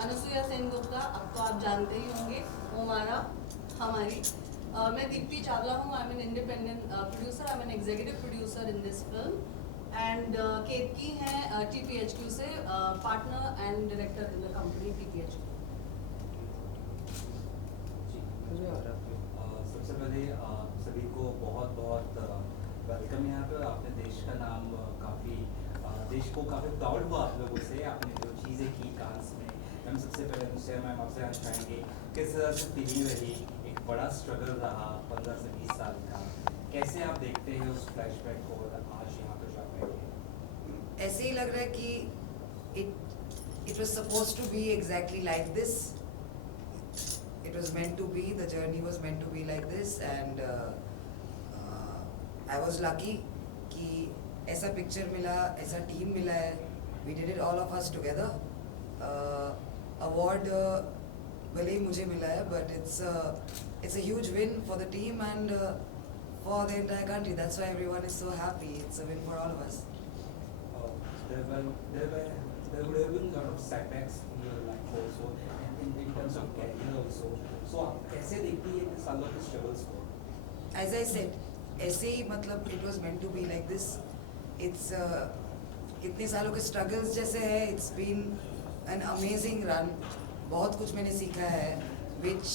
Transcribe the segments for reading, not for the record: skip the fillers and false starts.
अनुसुया सेनगुप्ता, अब तो आप जानते ही होंगे, हमारी मैं दीप्ति चावला हूँ. I am an independent producer, I am an executive producer in this film. And Ketki हैं TPHQ से partner and director in the company TPHQ. सबसे पहले सभी को बहुत बहुत वेलकम यहाँ पे. आपने देश का नाम देश को काफ़ी प्राउड हुआ आप लोगों से, आपने जो चीज़ें की कांस में. मैम सबसे पहले मुझसे मैम आपसे जानना चाहेंगे किस तरह से फीलिंग रही, एक बड़ा स्ट्रगल रहा 15 से 20 साल का, कैसे आप देखते हैं उस फ्लैशबैक को और आज यहाँ पर जा पाएंगे? ऐसे ही लग रहा है कि it was supposed to be exactly like this. It was meant to be, the journey was meant to be like this, and I was lucky कि ऐसा पिक्चर मिला, ऐसा टीम मिला है. We did it all of us together. Award भले ही मुझे मिला है, but it's a huge win for the team and for the entire country. That's why everyone is so happy. It's a win for all of us. There would have been a lot of setbacks in your life also, and in terms of career also. So आप कैसे देखती है इन सालों के struggles को? As I said, ऐसे ही मतलब it was meant to be like this. It's इतने सालों के struggles जैसे है. It's been an amazing run. बहुत कुछ मैंने सीखा है, which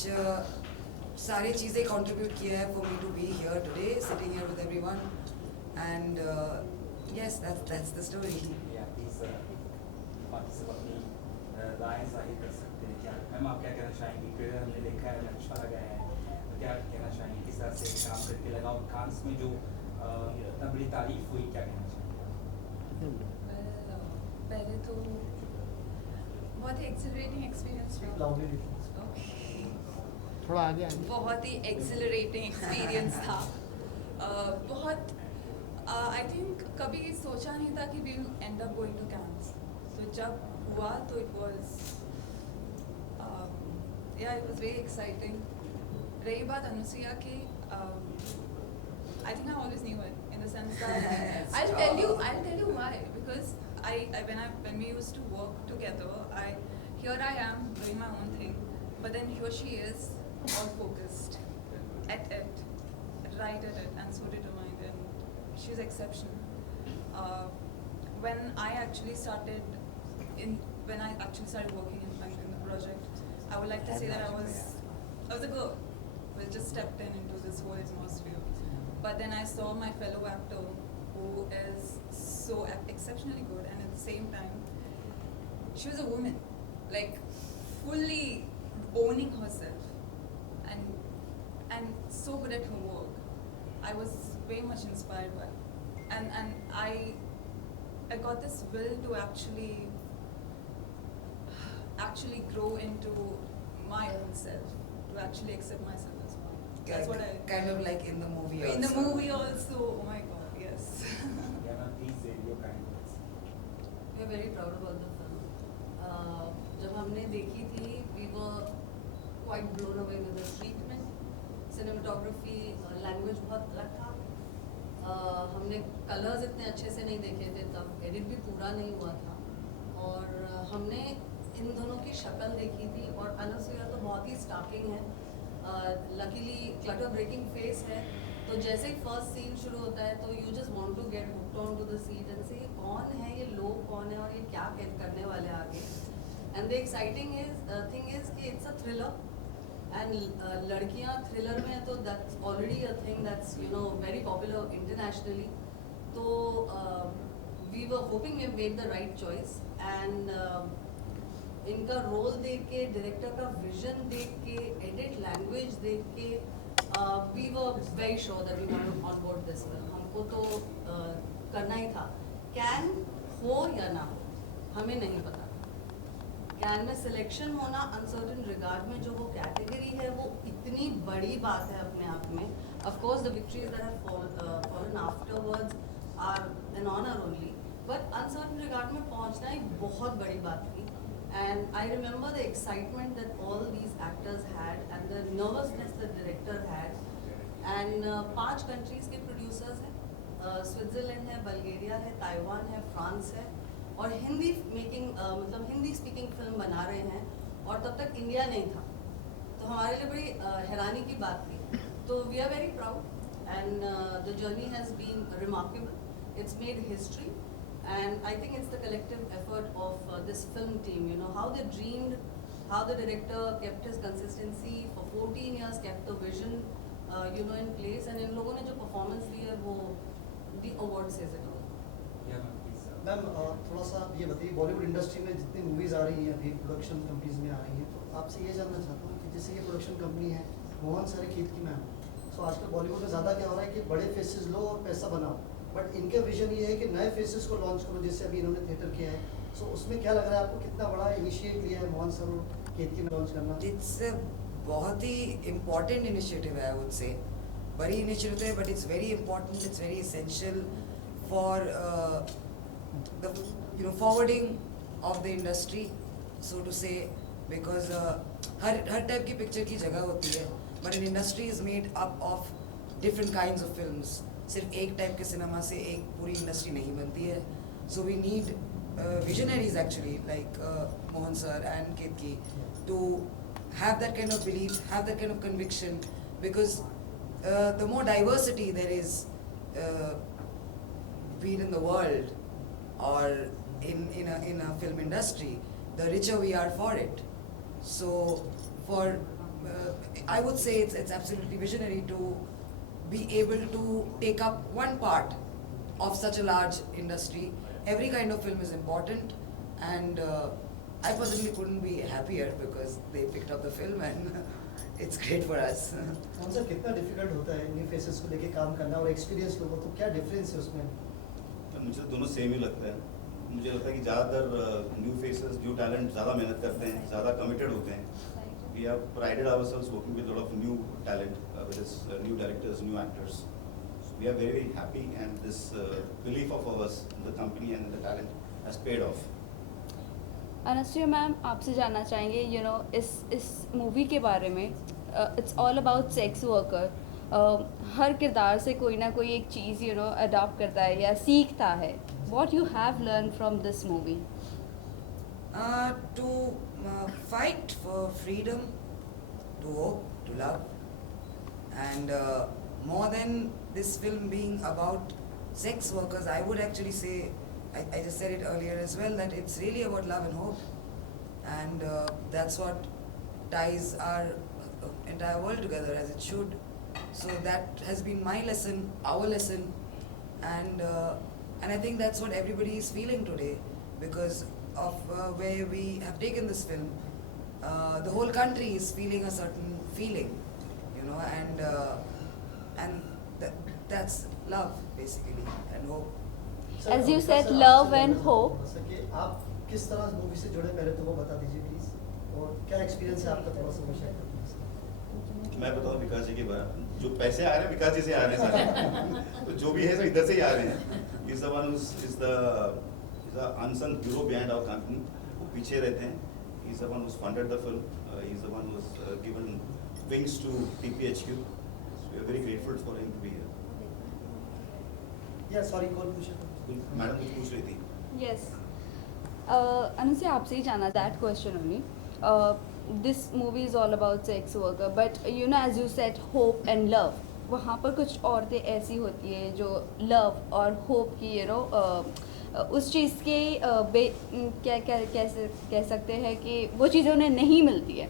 सारी चीज़ें contribute किया है for me to be here today, sitting here with everyone, and yes, that's the story. Yeah, please बाकी सब अपनी राय जाहिर कर सकते हैं. क्या मैम आप क्या कहना चाहेंगी? ट्रेलर हमने देखा है, अच्छा लगा है, तो क्या कहना चाहेंगे? किस तरह से काम करके लगा और कांस में जो इतना बड़ी तारीफ हुई, क्या कहना चाहेंगे? पहले तो बहुत ही एक्सिलरेटिंग एक्सपीरियंस रहा. थोड़ा आगे बहुत ही एक्सिलरेटिंग एक्सपीरियंस था. बहुत आई थिंक कभी सोचा नहीं था कि we will end up going to Cannes. तो जब हुआ तो इट वाज वेरी एक्साइटिंग. रही बात अनुसुया की, I think I always knew it in the sense that I'll tell you why, because when we used to work together, here I am doing my own thing, but then here she is all focused at it, right at it, and so determined, and she's exceptional. When I actually started working in the project, I would like to say that I was a girl who just stepped into this whole atmosphere. But then I saw my fellow actor who is so exceptionally good, and at the same time, she was a woman, like fully owning herself, and so good at her work. I was very much inspired by, and I got this will to actually grow into my own self, to actually accept myself as well. That's what I kind of like in the movie. in the movie also. Oh my God, yes. Yeah, ma'am, please say your kind words. We are very proud about the film. जब हमने देखी थी, we were quite blown away with the treatment, cinematography, language बहुत अलग था. हमने colors इतने अच्छे से नहीं देखे थे तब, edit भी पूरा नहीं हुआ था, और हमने इन दोनों की शक्ल देखी थी. और अनुसुया तो बहुत ही स्टार्किंग है, लकीली क्लटर ब्रेकिंग फेस है. तो जैसे ही फर्स्ट सीन शुरू होता है तो you just want to get hooked on to the seat and say कौन है ये, लोग कौन है और ये क्या करने वाले हैं आगे. And the exciting thing is कि इट्स अ थ्रिलर, एंड लड़कियां थ्रिलर में है तो that's already a thing that's very popular internationally. तो we were hoping we made the right choice, and इनका रोल देख के, डायरेक्टर का विजन देख के, एडिट लैंग्वेज देख के, we were very sure that we want to onboard this film. हमको तो करना ही था. कैन हो या ना हो हमें नहीं पता. कैन में सिलेक्शन होना अनसर्टेन रिगार्ड में, जो वो कैटेगरी है वो इतनी बड़ी बात है अपने आप में. Of course the victories that have fallen afterwards are an honour only, but uncertain regard में पहुंचना एक बहुत बड़ी बात थी. And I remember the excitement that all these actors had and the nervousness the director had. And 5 countries के producers हैं, Switzerland है, बल्गेरिया है, ताइवान है, फ्रांस है, और हिंदी मेकिंग मतलब हिंदी स्पीकिंग फिल्म बना रहे हैं और तब तक इंडिया नहीं था, तो हमारे लिए बड़ी हैरानी की बात थी. तो we are very proud and the journey has been remarkable. It's made history, and I think it's the collective effort of this film team. You know how they dreamed, how the director kept his consistency for 14 years, kept the vision, in place. And इन लोगों ने जो performance दी है वो the award says it all. Yeah, ma'am, please. Ma'am थोड़ा सा ये बताइए, Bollywood industry में जितनी मूवीज़ आ रही हैं अभी प्रोडक्शन कंपनीज में आ रही हैं, तो आपसे ये जानना चाहता हूँ कि जैसे ये प्रोडक्शन कंपनी है मोहन सर खेत की मैम, सो आजकल बॉलीवुड में ज़्यादा क्या हो रहा है कि बड़े फेसेस लो और पैसा बनाओ, बट इनका विजन ये है कि नए फेसेस को लॉन्च करो, जैसे अभी इन्होंने थिएटर किया है. सो उसमें क्या लग रहा है आपको, कितना बड़ा इनिशिएट लिया है मोहन सर और खेत की में लॉन्च करना? It's a बहुत ही important initiative है, I would say. बड़ी initiative है, but it's very important. It's very essential for the forwarding of the industry, so to say, because her type की picture की जगह होती है, but an industry is made up of different kinds of films. सिर्फ एक type के cinema से एक पूरी इंडस्ट्री नहीं बनती है. So we need visionaries actually like Mohan sir and Ketki to have that kind of belief, have that kind of conviction, because the more diversity there is, be it in the world or in a film industry, the richer we are for it. So for I would say it's absolutely visionary to be able to take up one part of such a large industry. Every kind of film is important, and I personally couldn't be happier because they picked up the film and it's great for us. Mohan sir कितना difficult होता है new faces को लेके काम करना और experience लोगों, तो क्या डिफरेंस है उसमें? तो मुझे तो दोनों सेम ही लगता है. मुझे लगता है कि ज़्यादातर न्यू फेसेस, न्यू टैलेंट ज़्यादा मेहनत करते हैं, ज़्यादा कमिटेड होते हैं. We have prided ourselves working with a lot of new talent, which is new directors, new actors. So we are very, very happy, and this belief of ours in the company and in the talent has paid off. अनस्ट्रिया ma'am, आपसे जानना चाहेंगे इस movie के बारे में. It's all about sex worker. हर किरदार से कोई ना कोई एक चीज़ अडॉप्ट करता है या सीखता है. What you have learn from this movie? To fight for freedom, to hope, to love, and more than this film being about sex workers, I would actually say, I just said it earlier as well, that it's really about love and hope, and that's what ties our entire world together, as it should. So that has been my lesson, our lesson, and I think that's what everybody is feeling today, because of where we have taken this film. The whole country is feeling a certain feeling, and that's love basically, and hope. Sir, As you sir, said, आपसे love जानना and चाहता हूँ hope. थोड़ा सा कि आप किस तरह मूवी से जुड़े, पहले तो वो बता दीजिए प्लीज, और क्या एक्सपीरियंस है आपका, थोड़ा सा वो शेयर कर दीजिए. मैं बताऊँ विकास जी के बारे में. जो पैसे आ रहे हैं विकास जी से आ रहे हैं सारे. तो जो भी है सब इधर से ही आ रहे हैं. He's the one is the unsung hero behind our company. वो पीछे रहते हैं. He's the one who's funded the film. He's the one who's given wings to TPHQ. So we are very grateful for him to be here. या sorry, कौन पूछा? Madam कुछ पूछ रही थी. यस. अनुसे आपसे ही जाना that question only. This movie is all about sex worker, but as you said hope and love. वहाँ पर कुछ औरतें ऐसी होती है जो लव और होप की उस चीज़ के कैसे कह सकते हैं कि वो चीज़ें उन्हें नहीं मिलती है.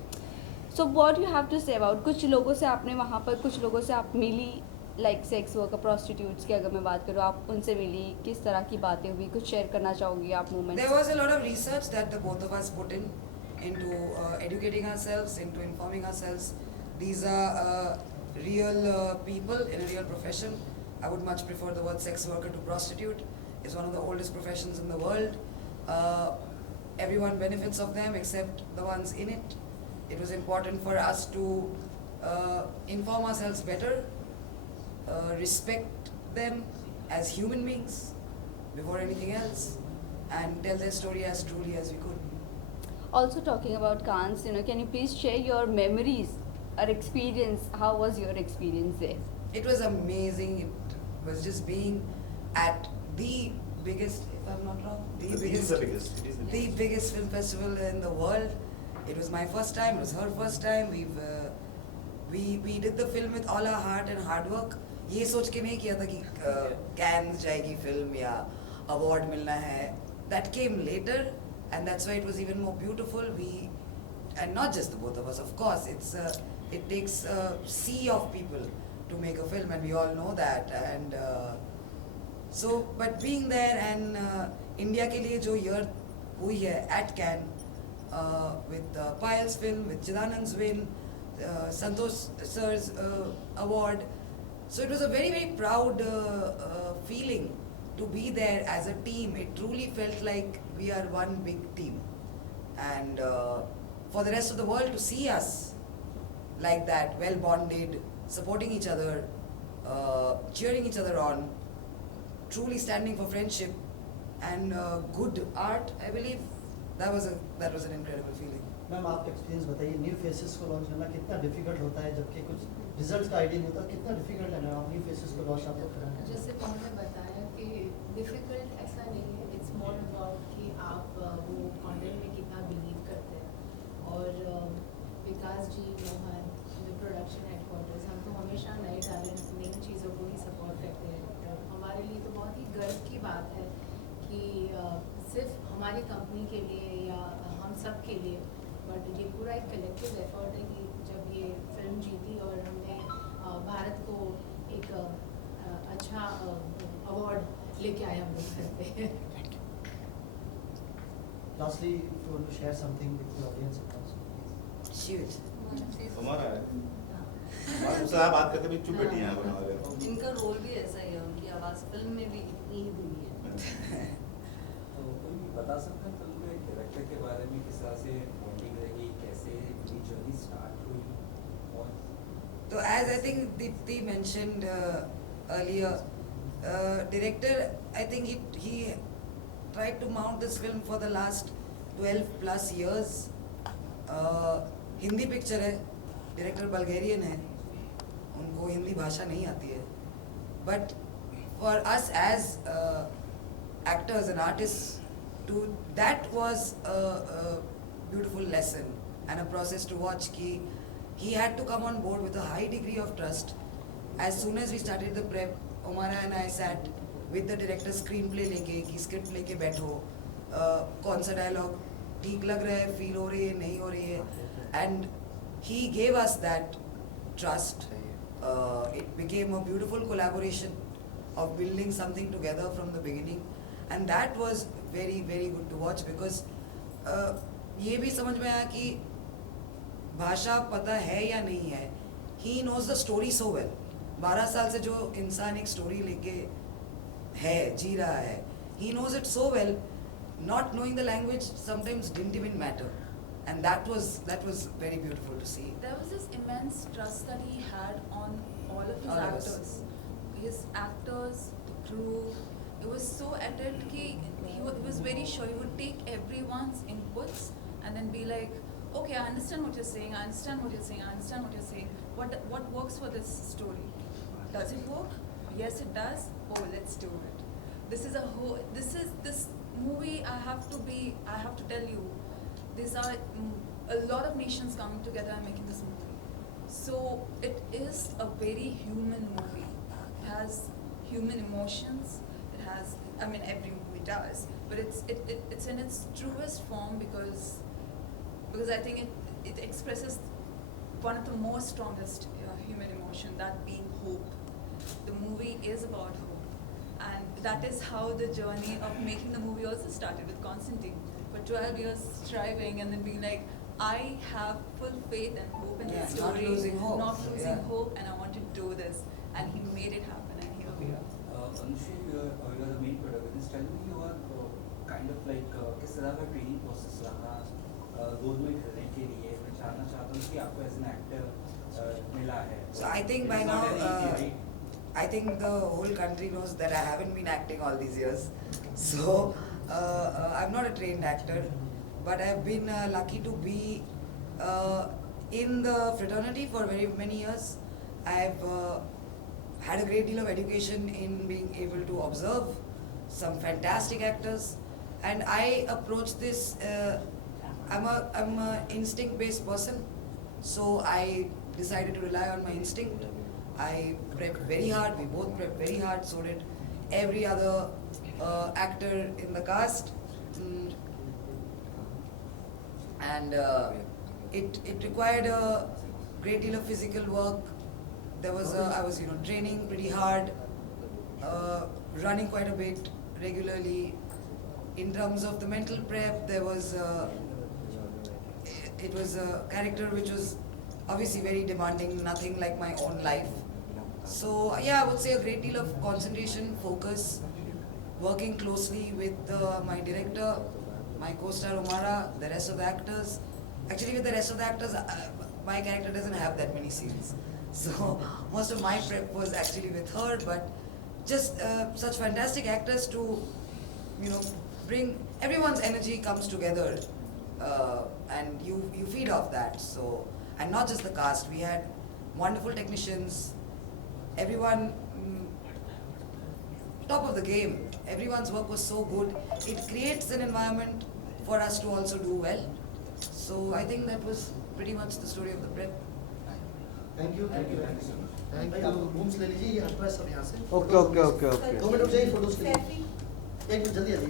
So what you have to say about, कुछ लोगों से आपने वहाँ पर कुछ लोगों से आप मिली, लाइक सेक्स वर्कर, प्रोस्टिट्यूट्स की अगर मैं बात करूँ, आप उनसे मिली, किस तरह की बातें हुई, कुछ शेयर करना चाहोगी आप moment? There was a lot of research that the both of us put into educating ourselves, into informing ourselves. These are real people in a real profession. I would much prefer the word sex worker to prostitute. It's one of the oldest professions in the world. Everyone benefits of them except the ones in it. It was important for us to inform ourselves better, respect them as human beings before anything else, and tell their story as truly as we could. Also talking about Cannes, can you please share your memories or experience? How was your experience there? It was amazing. It was just being at the biggest if I'm not wrong. It is the biggest. It is the The biggest film festival in the world. It was my first time. It was her first time. We did the film with all our heart and hard work. ये सोच के नहीं किया था कि Cannes जाएगी film या award मिलना है. That came later, and that's why it was even more beautiful. And not just the both of us, of course. It takes a sea of people to make a film, and we all know that. And so, but being there and India के लिए जो year हुई है at Cannes with Payal's film, with Chidanand's win, Santosh sir's award. So it was a very, very proud feeling to be there as a team. It truly felt like we are one big team. And for the rest of the world to see us like that, well bonded, supporting each other, cheering each other on, truly standing for friendship and good art, I believe that was an incredible feeling. Ma'am आपका experience बताइए, new faces को launch करना कितना difficult होता है, जबकि कुछ result का आइडिया नहीं होता, कितना डिफिकल्ट है मैम आप न्यू फेसेस को लॉन्च आप लोग कराना? जैसे पवन ने बताया कि डिफ़िकल्ट ऐसा नहीं है, इट्स मोर अबाउट कि आप वो कंटेंट में कितना बिलीव करते हैं। और विकास जी, मोहन, जो प्रोडक्शन हेडक्वार्टर्स, हम तो हमेशा नए टैलेंट, नई चीज़ों को ही सपोर्ट करते हैं। तो हमारे लिए तो बहुत ही गर्व की बात है कि सिर्फ हमारी कंपनी के लिए या हम सब के लिए, बट ये पूरा एक कलेक्टिव एफर्ट है कि जब ये फिल्म जीती और हमने भारत को एक अच्छा अवार्ड लेके आए हम लोग घर पे। Lastly, if you want to share something with the audience, please. Shoot. हमारा है। हमारे मुझसे आप बात करते भी चुप बैठी हैं यहाँ पर हमारे। इनका रोल भी ऐसा ही है, उनकी आवाज़ फिल्म में भी इतनी ही धुनी है। तो कोई भी बता सकते हैं फिल्म के डायरेक्टर के बारे में, किस तरह से बॉन्डिंग रही, कैसे पूरी जर्नी स्टार्ट हुई? और So as I think Deepti mentioned earlier, director, I think he tried to mount this film for the last 12 plus years. Hindi picture है, डायरेक्टर बल्गेरियन है, उनको हिंदी भाषा नहीं आती है. But for us as actors and artists, that was a beautiful lesson and a process to watch. He had to come on board with a high degree of trust. As soon as we started the prep, Omara and I sat with the director, screenplay लेके कि script लेके बैठो, कौन सा dialogue ठीक लग रहा है, feel हो रही है, नहीं हो रही है, and he gave us that trust. It became a beautiful collaboration of building something together from the beginning, and that was very, very good to watch because ये भी समझ में आया कि भाषा पता है या नहीं है. He knows the story so well. 12 साल से जो इंसान एक स्टोरी लेके है, जी रहा है, he knows it so well. Not knowing the language sometimes didn't even matter, and that was very beautiful to see. There was this immense trust that he had on all of his All of us. actors. His actors, the crew, it was so adult that he was very sure he would take everyone's inputs and then be like, okay, I understand what you're saying, I understand what you're saying, I understand what you're saying. What works for this story? Does it work? Yes, it does. Oh, let's do it. This movie, I have to tell you, these are a lot of nations coming together and making this movie. So it is a very human movie. It has human emotions. It has, I mean, every movie does, but it's in its truest form because I think it expresses one of the most strongest human emotion, that being hope. The movie is about hope, and that is how the journey of making the movie also started with Constantine. For 12 years striving and then being like, I have full faith and hope in this not story, losing hope. not losing Yeah. hope, and I want to do this, and he made it happen, and here we are. Anushi, you are the main protagonist. Tell me your kind of like किस तरह का training process रहा role में ढलने के लिए. मैं जानना चाहता हूँ कि आपको एज एन एक्टर मिला है. So I think by now, I think the whole country knows that I haven't been acting all these years. So I'm not a trained actor, but I've been lucky to be in the fraternity for very many years. I've had a great deal of education in being able to observe some fantastic actors, and I approach this. I'm a instinct-based person, so I decided to rely on my instinct. I prepped very hard. We both prepped very hard. So did every other actor in the cast. And it required a great deal of physical work. I was training pretty hard, running quite a bit regularly. In terms of the mental prep, it was a character which was obviously very demanding, nothing like my own life. So yeah, I would say a great deal of concentration, focus, working closely with my director, my co-star Umara, the rest of the actors. Actually, with the rest of the actors, my character doesn't have that many scenes. So most of my prep was actually with her, but just such fantastic actors to, bring everyone's energy comes together, and you feed off that. So, and not just the cast, we had wonderful technicians, everyone top of the game. Everyone's work was so good. It creates an environment for us to also do well. So I think that was pretty much the story of the prep. Thank you Thank you. भाई आप rooms ले लीजिए, ये हटवा सब यहाँ से। Okay okay okay okay 2 minute रुक जाइए फोटोज के लिए। 1 मिनट जल्दी जल्दी।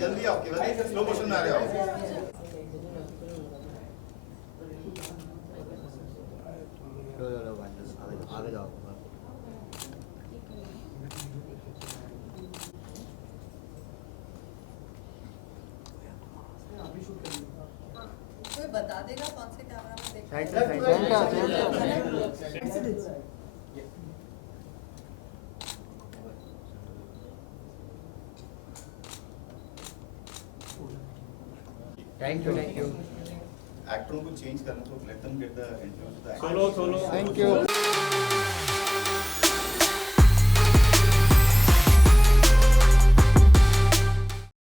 जल्दी आओ केवल स्लो मोशन में आ रहे हो आगे जाओ कोई बता देगा कौन से कैमरा में देखना है? थैंक यू एक्टरों को चेंज करना तो let them get the interview thank you